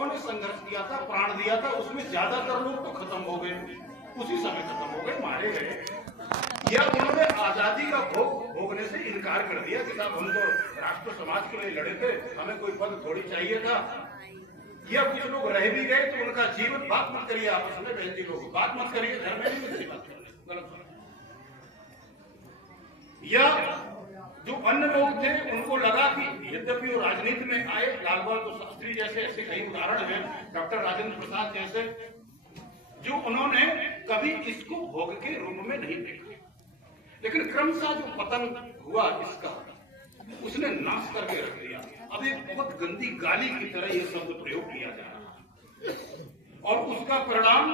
उन्होंने संघर्ष किया था, प्राण दिया था, उसमें ज्यादातर लोग तो खत्म हो गए, उसी समय खत्म हो गए, मारे गए। या उन्होंने आजादी का भोग भोगने से इनकार कर दिया कि साहब हम तो राष्ट्र समाज के लिए लड़े थे, हमें कोई पद थोड़ी चाहिए था। या कुछ लोग रह भी गए तो उनका जीवन, बात मत करिए आपस में बहती लोग, बात मत करिए, घर में नहीं अच्छी बात कर गलत। या जो अन्य लोग थे उनको लगा कि यद्यपि वो राजनीति में आए, लाल बहादुर शास्त्री जैसे ऐसे कई उदाहरण हैं, डॉक्टर राजेंद्र प्रसाद जैसे, जो उन्होंने कभी इसको भोग के रूप में नहीं देखा, लेकिन क्रमशः जो पतन हुआ इसका, उसने नाश करके रख दिया। अब एक बहुत गंदी गाली की तरह यह शब्द प्रयोग किया जा रहा है और उसका परिणाम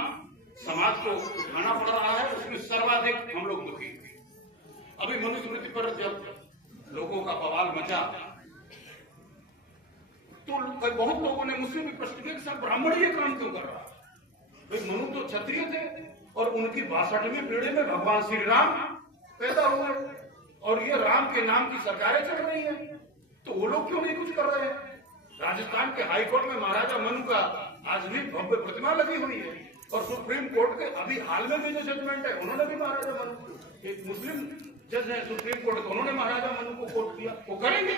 समाज को उठाना पड़ रहा है। उसमें सर्वाधिक हम लोग दुखी। अभी मनुस्मृति पर जब लोगों का बवाल मचा तो बहुत लोगों ने मुझसे भी प्रश्न किया कि सर ब्राह्मण ये काम क्यों कर रहा है? भाई मनु तो क्षत्रिय थे और उनकी 62वीं पीढ़ी में भगवान श्री राम पैदा हुए और ये राम के नाम की सरकारें चल रही हैं, तो वो लोग क्यों नहीं कुछ कर रहे हैं? राजस्थान के हाईकोर्ट में महाराजा मनु का आज भी भव्य प्रतिमा लगी हुई है और सुप्रीम कोर्ट के अभी हाल में भी जो जजमेंट है, उन्होंने भी महाराजा मनु, एक मुस्लिम जज है सुप्रीम कोर्ट को, उन्होंने महाराजा मनु को कोर्ट किया। वो करेंगे,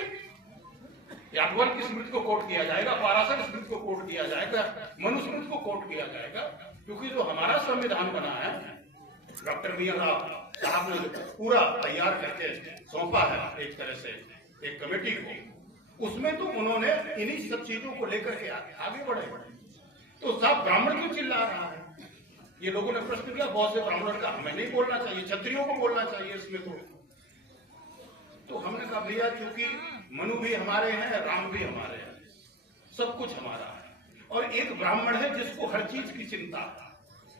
अकबर की स्मृति को कोर्ट किया जाएगा, पाराशर स्मृति को कोर्ट किया जाएगा, मनुस्मृति को कोर्ट किया जाएगा, क्योंकि जो हमारा संविधान बना है डॉक्टर मियां राव साहब ने पूरा तैयार करके सौंपा है एक तरह से एक कमेटी को, उसमें तो उन्होंने इन्हीं सब चीजों को लेकर के आगे बढ़े। तो साहब ब्राह्मण क्यों चिल्ला रहा है? ये लोगों ने प्रश्न किया, बहुत से ब्राह्मणों का हमें नहीं बोलना चाहिए, क्षत्रियों को बोलना चाहिए इसमें। तो हमने कहा भैया क्योंकि मनु भी हमारे हैं, राम भी हमारे हैं, सब कुछ हमारा है, और एक ब्राह्मण है जिसको हर चीज की चिंता है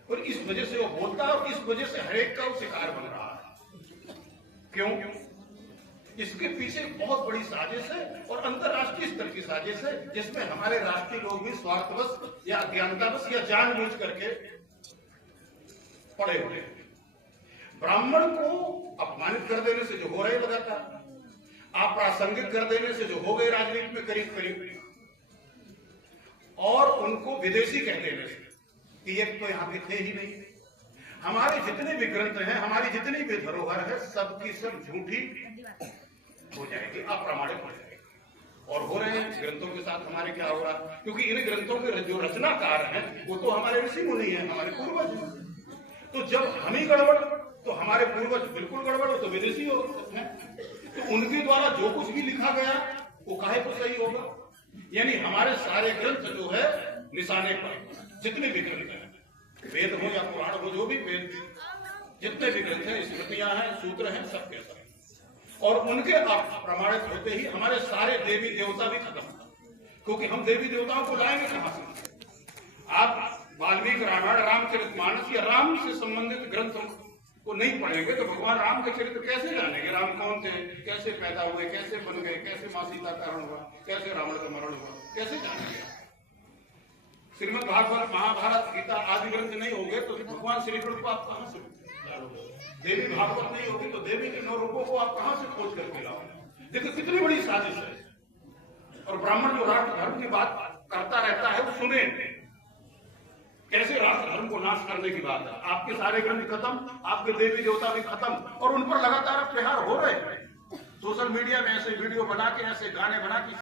और इस वजह से वो बोलता है और इस वजह से हरेक का शिकार बन रहा है। क्यों? इसके पीछे बहुत बड़ी साजिश है और अंतरराष्ट्रीय स्तर की साजिश है, जिसमें हमारे राष्ट्रीय लोग भी स्वार्थवश या अज्ञानतावश या जानबूझ करके पड़े हुए। ब्राह्मण को अपमानित कर देने से जो हो रहे लगातार, अप्रासंगिक कर देने से जो हो गए राजनीति में करीब करीब, और उनको विदेशी कह देने से कि ये तो यहाँ के थे ही नहीं। हमारे जितने भी ग्रंथ हैं, हमारी जितनी भी धरोहर है, सबकी सब झूठी हो जाएगी, अप्रमाणित हो जाएगी। और हो रहे हैं ग्रंथों के साथ हमारे क्या हो रहा है? क्योंकि इन ग्रंथों के जो रचनाकार हैं वो तो हमारे ऋषि मुनि हैं, हमारे पूर्वज हैं। तो जब हम ही गड़बड़ तो हमारे पूर्वज बिल्कुल गड़बड़ हो तो विदेशी हो हैं। तो उनके द्वारा जो कुछ भी लिखा गया वो काहे को सही होगा? यानी हमारे सारे ग्रंथ जो है निशाने पर, जितने भी ग्रंथ हैं, वेद हो या पुराण हो, जो भी वेद जितने भी ग्रंथ हैं, स्मृतियां हैं, सूत्र हैं, सब के सब, और उनके प्रमाणित होते ही हमारे सारे देवी देवता भी खत्म, क्योंकि हम देवी देवताओं को लाएंगे कहां से? आप वाल्मीकि रामायण, रामचरितमानस या राम से संबंधित ग्रंथों को नहीं पढ़ेंगे तो भगवान राम के चरित्र कैसे जानेंगे? राम कौन थे, कैसे पैदा हुए, कैसे बन गए, कैसे मां सीता का हरण हुआ, कैसे रावण का मरण हुआ, कैसे जानेंगे? श्रीमद् भागवत, महाभारत, गीता आदि ग्रंथ नहीं होंगे तो भगवान श्री कृष्ण को आप कहां से लाओगे? देवी भागवत नहीं होगी तो देवी के 9 रूपों को आप कहां से खोज करके लाओगे? देखो कितनी बड़ी साजिश है। और ब्राह्मण जो राष्ट्र धर्म की बात करता रहता है वो सुने कैसे राष्ट्र धर्म को नाश करने की बात है। आपके सारे ग्रंथ खत्म, आपके देवी देवता भी खत्म, और उन पर लगातार प्रहार हो रहे हैं। सोशल मीडिया में ऐसे वीडियो बना के, ऐसे गाने बना के